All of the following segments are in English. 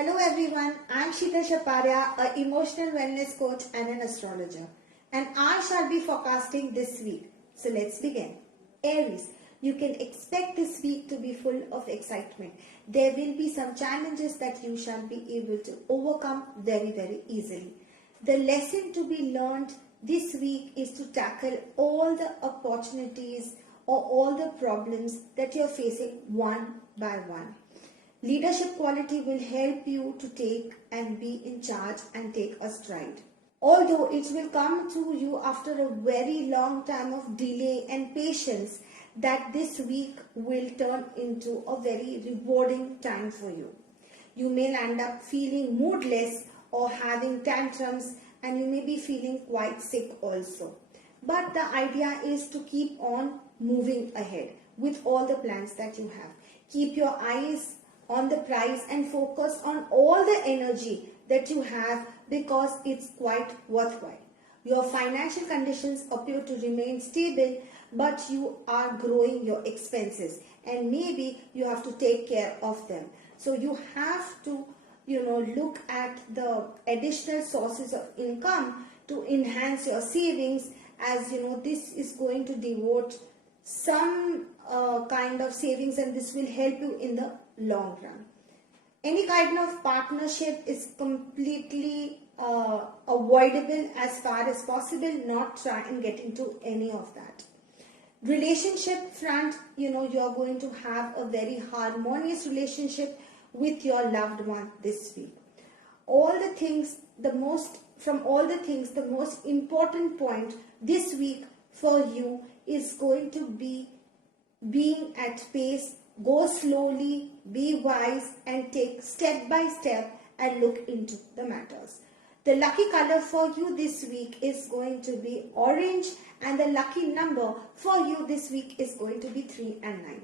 Hello everyone, I'm Sheetal Shaparia, an emotional wellness coach and an astrologer. And I shall be forecasting this week. So let's begin. Aries, you can expect this week to be full of excitement. There will be some challenges that you shall be able to overcome very easily. The lesson to be learned this week is to tackle all the opportunities or all the problems that you're facing one by one. Leadership quality will help you to take and be in charge and take a stride. Although it will come to you after a very long time of delay and patience, that this week will turn into a very rewarding time for you. You may end up feeling moodless or having tantrums, and you may be feeling quite sick also. But the idea is to keep on moving ahead with all the plans that you have. Keep your eyes on the prize and focus on all the energy that you have, because it's quite worthwhile. Your financial conditions appear to remain stable, but you are growing your expenses and maybe you have to take care of them. So you have to look at the additional sources of income to enhance your savings, as this is going to devote some kind of savings, and this will help you in the long run. Any kind of partnership is completely avoidable as far as possible. Not try and get into any of that. Relationship front, you're going to have a very harmonious relationship with your loved one this week. The most important point this week for you is going to be being at pace. Go slowly, be wise, and take step by step and look into the matters. The lucky color for you this week is going to be orange, and the lucky number for you this week is going to be 3 and 9.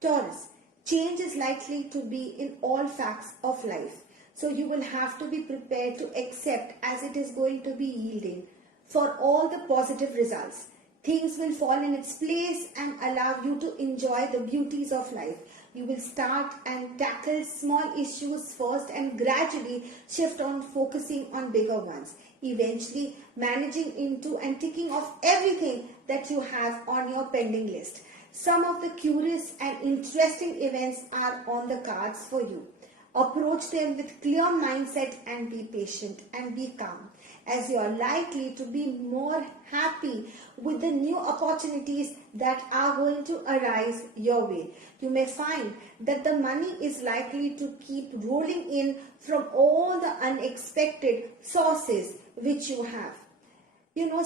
Taurus, change is likely to be in all facts of life. So you will have to be prepared to accept, as it is going to be yielding for all the positive results. Things will fall in its place and allow you to enjoy the beauties of life. You will start and tackle small issues first and gradually shift on focusing on bigger ones. Eventually managing into and ticking off everything that you have on your pending list. Some of the curious and interesting events are on the cards for you. Approach them with clear mindset and be patient and be calm, as you are likely to be more happy with the new opportunities that are going to arise your way. You may find that the money is likely to keep rolling in from all the unexpected sources which you have.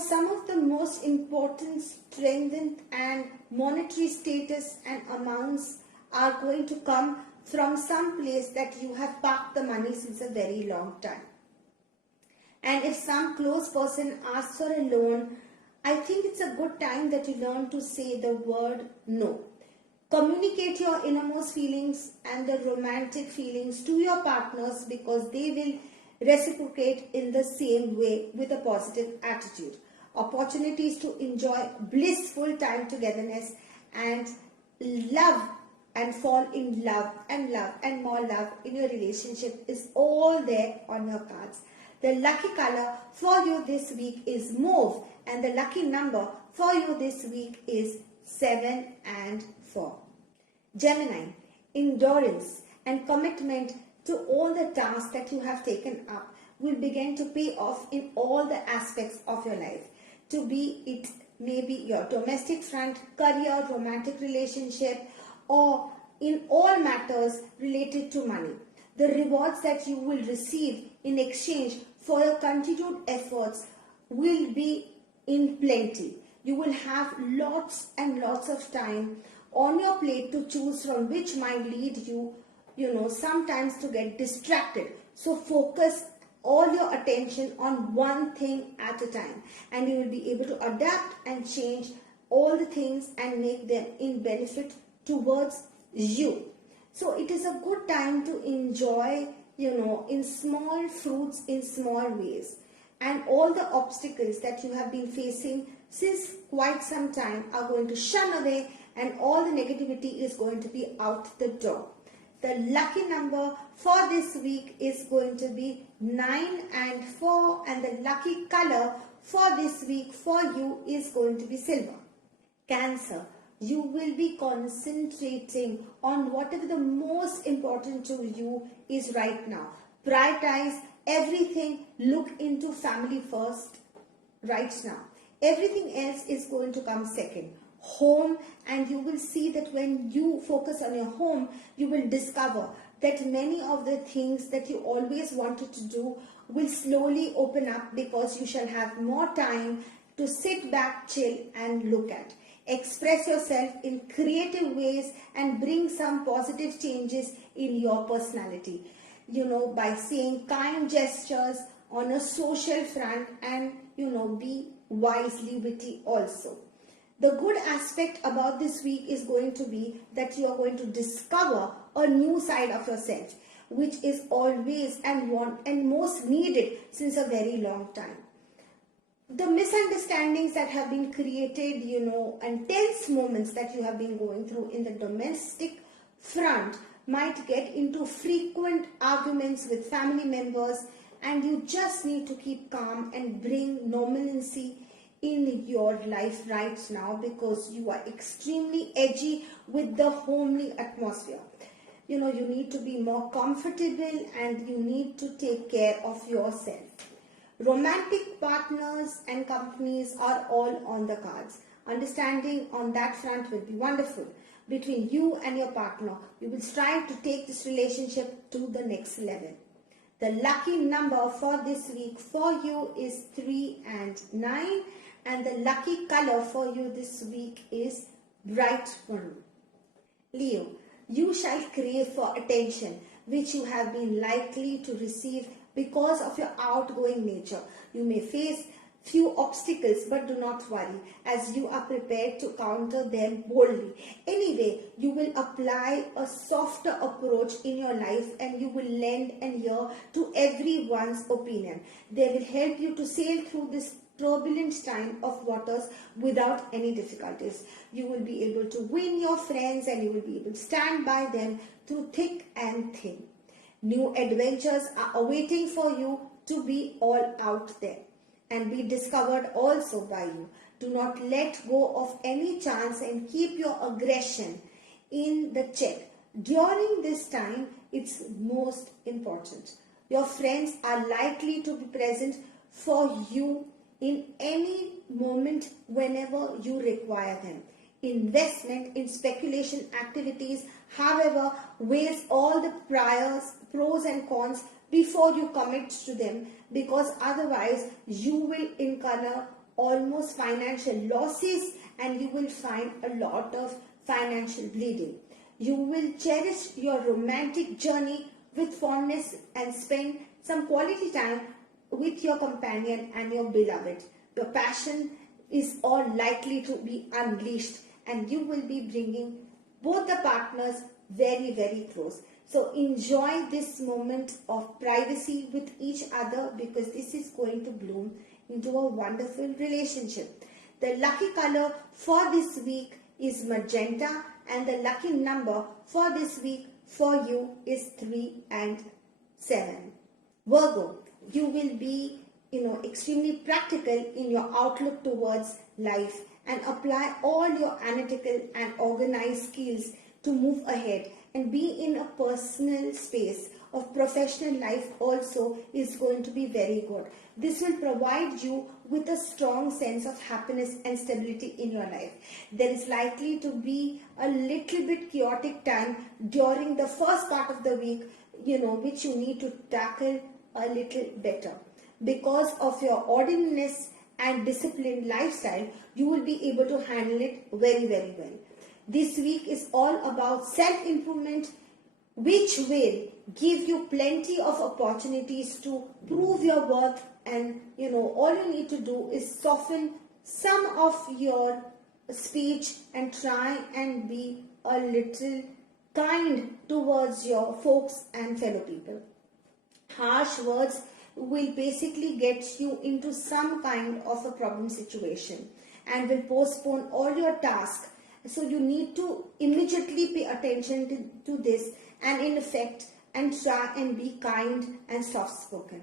Some of the most important strengthened and monetary status and amounts are going to come from some place that you have parked the money since a very long time. And if some close person asks for a loan, I think it's a good time that you learn to say the word no. Communicate your innermost feelings and the romantic feelings to your partners, because they will reciprocate in the same way with a positive attitude. Opportunities to enjoy blissful time togetherness and love and fall in love and more love in your relationship is all there on your cards. The lucky color for you this week is mauve, and the lucky number for you this week is 7 and 4. Gemini, endurance and commitment to all the tasks that you have taken up will begin to pay off in all the aspects of your life. To be it maybe your domestic front, career, romantic relationship, or in all matters related to money. The rewards that you will receive in exchange for your continued efforts will be in plenty. You will have lots and lots of time on your plate to choose from, which might lead you, sometimes to get distracted. So focus all your attention on one thing at a time, and you will be able to adapt and change all the things and make them in benefit towards you. So it is a good time to enjoy, in small fruits, in small ways. And all the obstacles that you have been facing since quite some time are going to shun away, and all the negativity is going to be out the door. The lucky number for this week is going to be 9 and 4, and the lucky color for this week for you is going to be silver. Cancer, you will be concentrating on whatever the most important to you is right now. Prioritize everything, look into family first right now. Everything else is going to come second. Home, and you will see that when you focus on your home, you will discover that many of the things that you always wanted to do will slowly open up, because you shall have more time to sit back, chill and look at. Express yourself in creative ways and bring some positive changes in your personality. By saying kind gestures on a social front, and be wisely witty also. The good aspect about this week is going to be that you are going to discover a new side of yourself, which is always and most needed since a very long time. The misunderstandings that have been created, and tense moments that you have been going through in the domestic front might get into frequent arguments with family members, and you just need to keep calm and bring normalcy in your life right now, because you are extremely edgy with the homely atmosphere. You need to be more comfortable, and you need to take care of yourself. Romantic partners and companies are all on the cards. Understanding on that front will be wonderful. Between you and your partner, you will strive to take this relationship to the next level. The lucky number for this week for you is 3 and 9. And the lucky color for you this week is bright maroon. Leo, you shall crave for attention, which you have been likely to receive because of your outgoing nature. You may face few obstacles, but do not worry, as you are prepared to counter them boldly. Anyway, you will apply a softer approach in your life, and you will lend an ear to everyone's opinion. They will help you to sail through this turbulent time of waters without any difficulties. You will be able to win your friends, and you will be able to stand by them through thick and thin. New adventures are awaiting for you to be all out there and be discovered also by you. Do not let go of any chance, and keep your aggression in the check. During this time, it's most important. Your friends are likely to be present for you in any moment whenever you require them. Investment in speculation activities, however, weighs all the pros and cons before you commit to them, because otherwise you will incur almost financial losses, and you will find a lot of financial bleeding. You will cherish your romantic journey with fondness and spend some quality time with your companion and your beloved. Your passion is all likely to be unleashed, and you will be bringing both the partners very, very close. So enjoy this moment of privacy with each other, because this is going to bloom into a wonderful relationship. The lucky color for this week is magenta, and the lucky number for this week for you is 3 and 7. Virgo, you will be extremely practical in your outlook towards life, and apply all your analytical and organized skills to move ahead, and be in a personal space of professional life also is going to be very good. This will provide you with a strong sense of happiness and stability in your life. There is likely to be a little bit chaotic time during the first part of the week, which you need to tackle a little better. Because of your ordinariness and disciplined lifestyle, you will be able to handle it very, very well. This week is all about self-improvement, which will give you plenty of opportunities to prove your worth, and all you need to do is soften some of your speech and try and be a little kind towards your folks and fellow people. Harsh words will basically get you into some kind of a problem situation, and will postpone all your tasks So you need to immediately pay attention to this and in effect and try and be kind and soft spoken.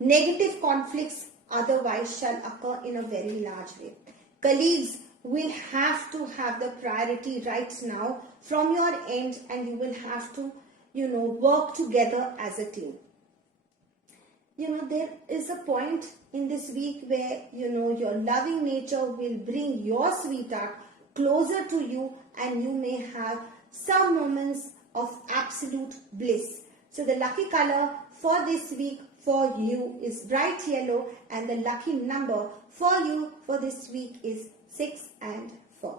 Negative conflicts otherwise shall occur in a very large way. Colleagues will have to have the priority right now from your end, and you will have to, work together as a team. There is a point in this week where, your loving nature will bring your sweetheart closer to you, and you may have some moments of absolute bliss. So the lucky color for this week for you is bright yellow, and the lucky number for you for this week is 6 and 4.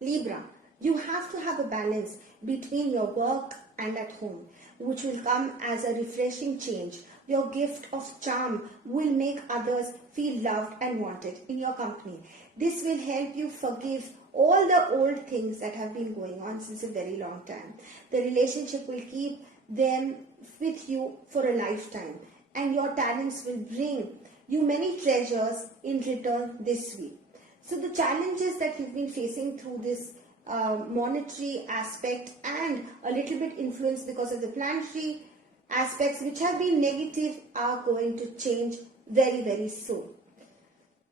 Libra, you have to have a balance between your work and at home, which will come as a refreshing change. Your gift of charm will make others feel loved and wanted in your company. This will help you forgive all the old things that have been going on since a very long time. The relationship will keep them with you for a lifetime, and your talents will bring you many treasures in return this week. So the challenges that you've been facing through this monetary aspect and a little bit influenced because of the planetary aspects which have been negative are going to change very, very soon.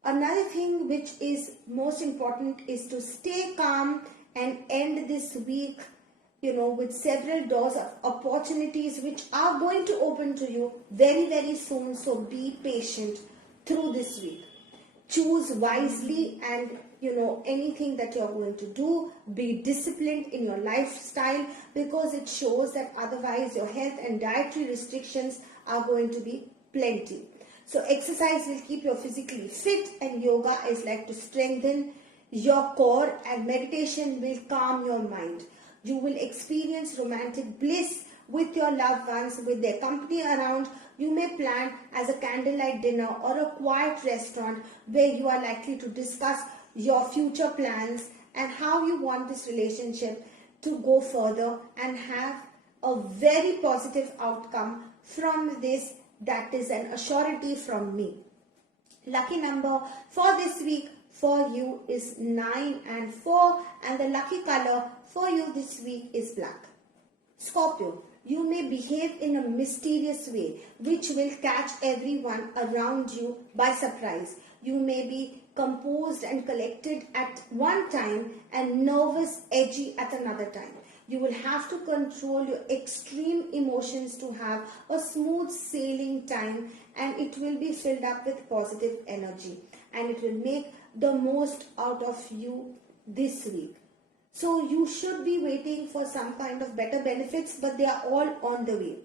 Another thing which is most important is to stay calm and end this week, with several doors of opportunities which are going to open to you very, very soon. So be patient through this week. Choose wisely, and anything that you're going to do, be disciplined in your lifestyle, because it shows that otherwise your health and dietary restrictions are going to be plenty. So exercise will keep you physically fit, and yoga is like to strengthen your core, and meditation will calm your mind. You will experience romantic bliss with your loved ones, with their company around. You may plan as a candlelight dinner or a quiet restaurant where you are likely to discuss your future plans and how you want this relationship to go further and have a very positive outcome from this. That is an assurity from me. Lucky number for this week for you is 9 and 4, and the lucky color for you this week is black. Scorpio, you may behave in a mysterious way which will catch everyone around you by surprise. You may be composed and collected at one time and nervous, edgy at another time. You will have to control your extreme emotions to have a smooth sailing time, and it will be filled up with positive energy, and it will make the most out of you this week. So you should be waiting for some kind of better benefits, but they are all on the way.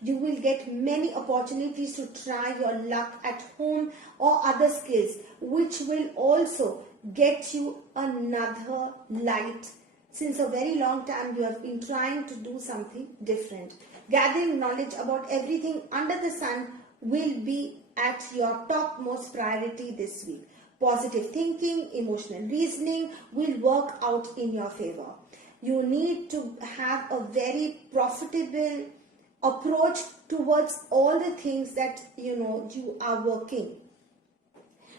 You will get many opportunities to try your luck at home or other skills, which will also get you another light. Since a very long time, you have been trying to do something different. Gathering knowledge about everything under the sun will be at your topmost priority this week. Positive thinking, emotional reasoning will work out in your favor. You need to have a very profitable approach towards all the things that you are working,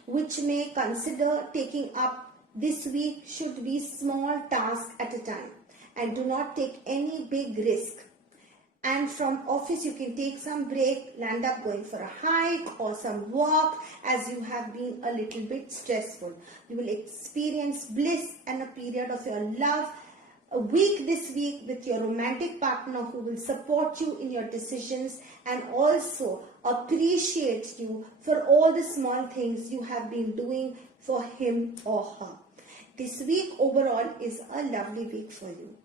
which may consider taking up this week should be small tasks at a time, and do not take any big risk. And from office you can take some break, land up going for a hike or some walk, as you have been a little bit stressful. You will experience bliss and a period of your love a week this week with your romantic partner, who will support you in your decisions and also appreciate you for all the small things you have been doing for him or her. This week overall is a lovely week for you.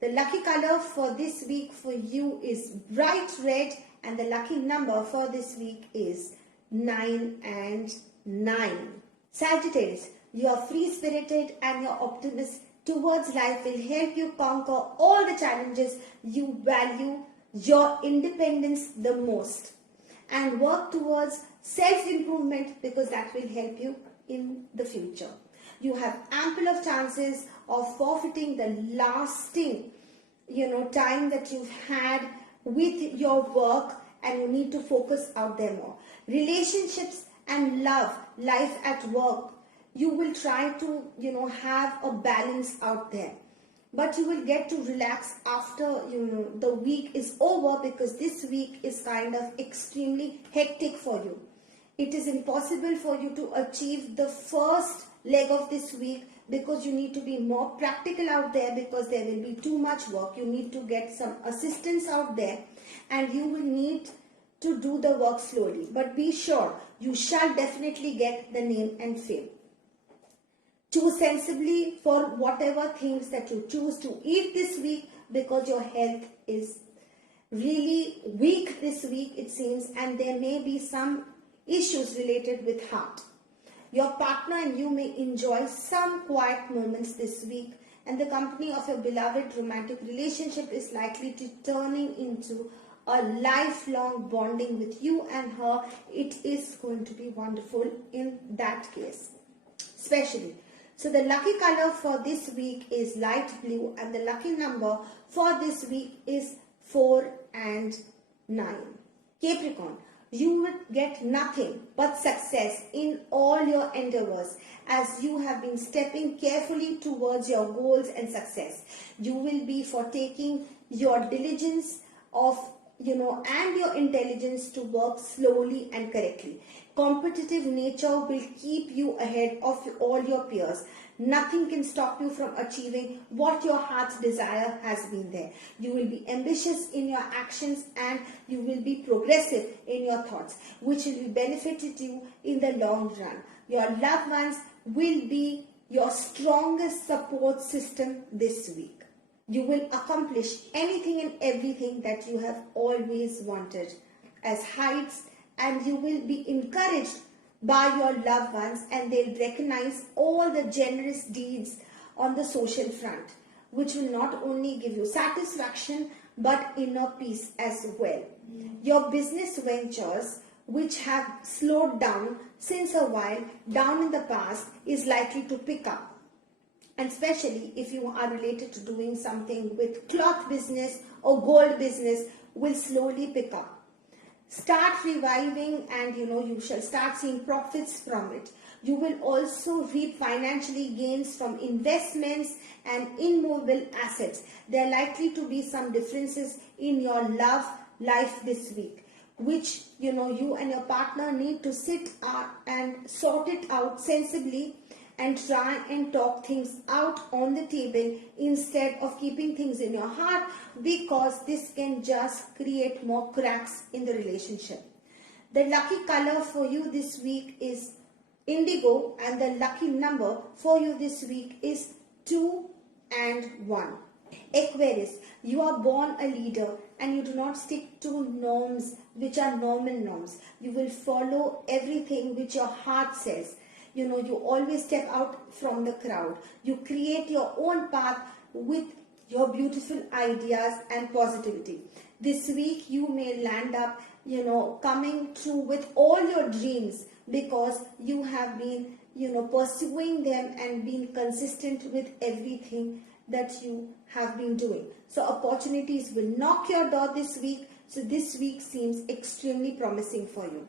The lucky color for this week for you is bright red, and the lucky number for this week is 9 and 9. Sagittarius, you are free-spirited and your optimism towards life will help you conquer all the challenges. You value your independence the most and work towards self-improvement, because that will help you in the future. You have ample of chances of forfeiting the lasting, time that you've had with your work, and you need to focus out there more. Relationships and love, life at work, you will try to, have a balance out there. But you will get to relax after, the week is over, because this week is kind of extremely hectic for you. It is impossible for you to achieve the first leg of this week, because you need to be more practical out there, because there will be too much work. You need to get some assistance out there, and you will need to do the work slowly. But be sure, you shall definitely get the name and fame. Choose sensibly for whatever things that you choose to eat this week, because your health is really weak this week, it seems, and there may be some issues related with heart. Your partner and you may enjoy some quiet moments this week, and the company of your beloved romantic relationship is likely to turning into a lifelong bonding with you and her. It is going to be wonderful in that case, especially. So the lucky color for this week is light blue, and the lucky number for this week is 4 and 9. Capricorn, you will get nothing but success in all your endeavors, as you have been stepping carefully towards your goals and success. You will be taking your diligence of and your intelligence to work slowly and correctly. Competitive nature will keep you ahead of all your peers. Nothing can stop you from achieving what your heart's desire has been there. You will be ambitious in your actions, and you will be progressive in your thoughts, which will benefit you in the long run. Your loved ones will be your strongest support system this week. You will accomplish anything and everything that you have always wanted as heights, and you will be encouraged by your loved ones, and they'll recognize all the generous deeds on the social front, which will not only give you satisfaction but inner peace as well. Your business ventures, which have slowed down since a while down in the past, is likely to pick up. And especially if you are related to doing something with cloth business or gold business, will slowly pick up. Start reviving, and you shall start seeing profits from it. You will also reap financially gains from investments and immovable assets. There are likely to be some differences in your love life this week, which you and your partner need to sit and sort it out sensibly, and try and talk things out on the table instead of keeping things in your heart, because this can just create more cracks in the relationship. The lucky color for you this week is indigo, and the lucky number for you this week is 2 and 1. Aquarius, you are born a leader, and you do not stick to norms which are normal norms. You will follow everything which your heart says. You always step out from the crowd. You create your own path with your beautiful ideas and positivity. This week you may land up, coming through with all your dreams, because you have been, pursuing them and being consistent with everything that you have been doing. So opportunities will knock your door this week. So this week seems extremely promising for you.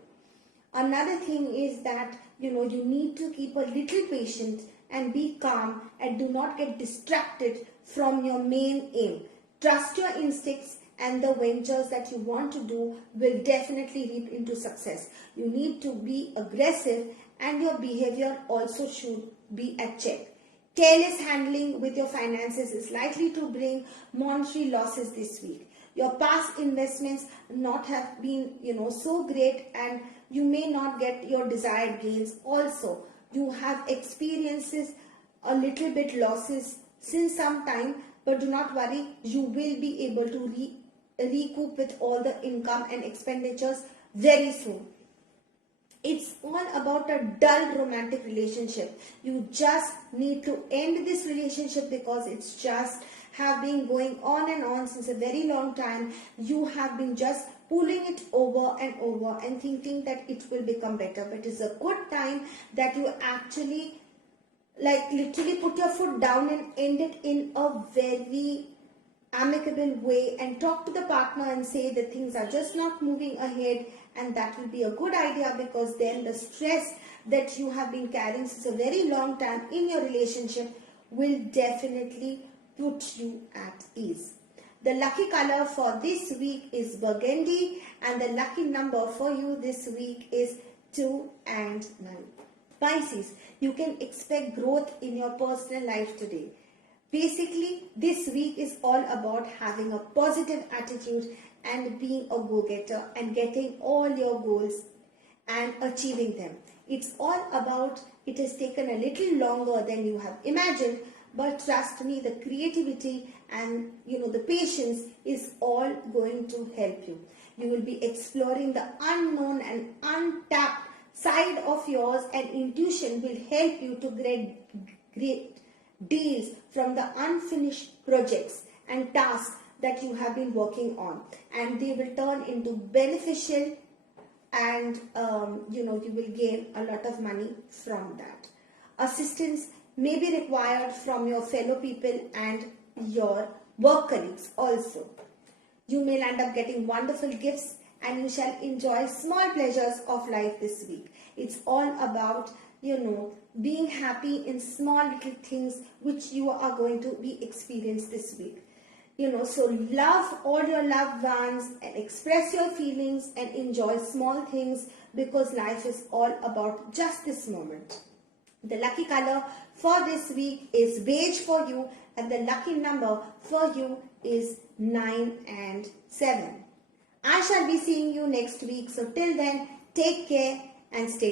Another thing is that, you need to keep a little patient and be calm, and do not get distracted from your main aim. Trust your instincts, and the ventures that you want to do will definitely lead into success. You need to be aggressive, and your behavior also should be at check. Careless handling with your finances is likely to bring monetary losses this week. Your past investments not have been, so great, and you may not get your desired gains. Also, you have experiences a little bit losses since some time, but do not worry, you will be able to recoup with all the income and expenditures very soon. It's all about a dull romantic relationship. You just need to end this relationship, because it's just have been going on and on since a very long time. You have been just pulling it over and over and thinking that it will become better. But it's a good time that you actually literally put your foot down and end it in a very amicable way and talk to the partner and say that things are just not moving ahead, and that will be a good idea, because then the stress that you have been carrying since a very long time in your relationship will definitely put you at ease. The lucky color for this week is burgundy, and the lucky number for you this week is 2 and 9. Pisces, you can expect growth in your personal life today. Basically, this week is all about having a positive attitude and being a go-getter and getting all your goals and achieving them. It's all about, it has taken a little longer than you have imagined, but trust me, the creativity and the patience is all going to help you. You will be exploring the unknown and untapped side of yours, and intuition will help you to get great deals from the unfinished projects and tasks that you have been working on, and they will turn into beneficial, and you will gain a lot of money from that. Assistance may be required from your fellow people and your work colleagues also. You may end up getting wonderful gifts, and you shall enjoy small pleasures of life this week. It's all about being happy in small little things which you are going to be experienced this week. So love all your loved ones and express your feelings and enjoy small things, because life is all about just this moment. The lucky color for this week is beige for you, and the lucky number for you is 9 and 7. I shall be seeing you next week. So till then, take care and stay tuned.